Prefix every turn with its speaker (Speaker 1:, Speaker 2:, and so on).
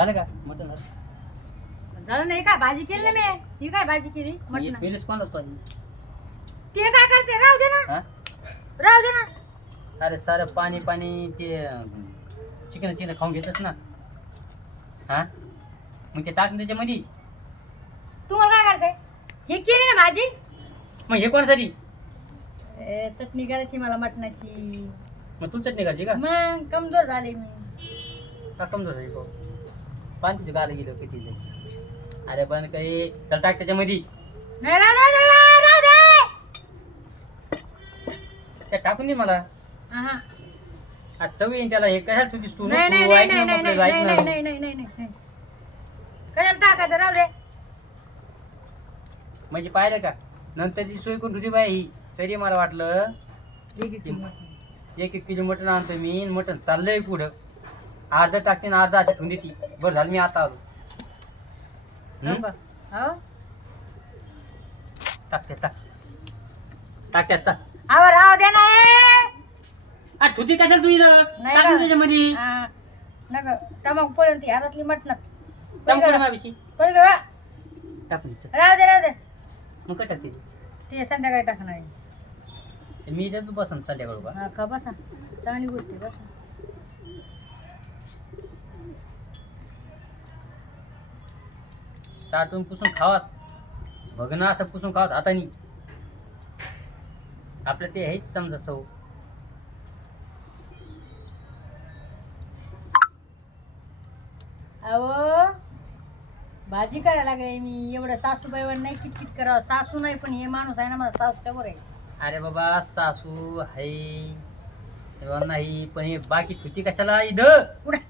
Speaker 1: झालं का? मटण झालं.
Speaker 2: झालं नाही काय भाजी केली ना मी. ही काय भाजी केली? म्हटलं
Speaker 1: पेलेस कोणाच पाहिजे?
Speaker 2: ते काय करते? राहू दे ना.
Speaker 1: हा?
Speaker 2: राहू दे ना.
Speaker 1: अरे सारं पाणी पाणी ते चिकन चिकन खाऊन घेतच ना. हा? मग ते टाक ना त्याच्यामध्ये.
Speaker 2: तुम्हाला काय करायचंय? हे केली ना भाजी?
Speaker 1: मग हे कोणासाठी?
Speaker 2: ए, चटणी करायची मला मटणाची.
Speaker 1: मग तू चटणी करायची का?
Speaker 2: मग कमजोर झाले मी.
Speaker 1: का कमजोर झाली को पाणतीचं गालं गेलं कितीचं अरे पण काही चल टाक त्याच्यामध्ये.
Speaker 2: नाही राहू दे, राहू दे, राहू दे.
Speaker 1: त्या टाकून दे मला.
Speaker 2: आहा.
Speaker 1: आज चव येईन त्याला. हे कशाला तुझीस तू
Speaker 2: नाही नाही
Speaker 1: नको,
Speaker 2: नाही
Speaker 1: ऐक
Speaker 2: नाही
Speaker 1: ना
Speaker 2: नाही
Speaker 1: म्हटलं,
Speaker 2: नाही
Speaker 1: ऐक
Speaker 2: नाही
Speaker 1: ना.
Speaker 2: नाही. नाही नाही नाही नाही. कशाला टाकायचं? राहू दे.
Speaker 1: म्हणजे पाहिलं का? नंतरची सोय करून होती बाई. ही तरी मला वाटलं
Speaker 2: एक एक किलो.
Speaker 1: एक एक किलो मटण आणतो मी. मटण चाललंय पुढं. अर्ध टाकते ना अर्धा अशी ठेवून देते बरं झालं मी आता आलो
Speaker 2: हो? हो?
Speaker 1: टाकते टाक टाकते टाक
Speaker 2: अहो, राहू दे ना.
Speaker 1: आ ठुती कशाला तू इथं
Speaker 2: नाही
Speaker 1: टाक ना
Speaker 2: का?
Speaker 1: त्याच्यामध्ये
Speaker 2: हा. नका तमाकू पडेल ती हातातली मटणात
Speaker 1: टाकू
Speaker 2: पलीकडं.
Speaker 1: ना माविशी
Speaker 2: पलीकडं वा.
Speaker 1: टाकून दे, चल.
Speaker 2: राहू दे राहू दे
Speaker 1: मग काय टाकते
Speaker 2: ते संध्याकाळी टाकणार आहे.
Speaker 1: ते मी देतो बसन संध्याकाळू
Speaker 2: हा का बसा चांगली गोष्ट आहे, बसा
Speaker 1: चाटून पुसून खावात. बघ ना असं पुसून खावात हातानी. आपलं ते हेच समजा सौ.
Speaker 2: अहो भाजी करायला लागले मी. एवढं सासूबाईवर नाही किटकिट करावं. सासू नाही पण हे माणूस आहे ना माझा सासूच्या वर आहे.
Speaker 1: अरे बाबा सासू आहे. तेव्हा नाही पण हे बाकी ठुती कशाला इथं?
Speaker 2: कुठे?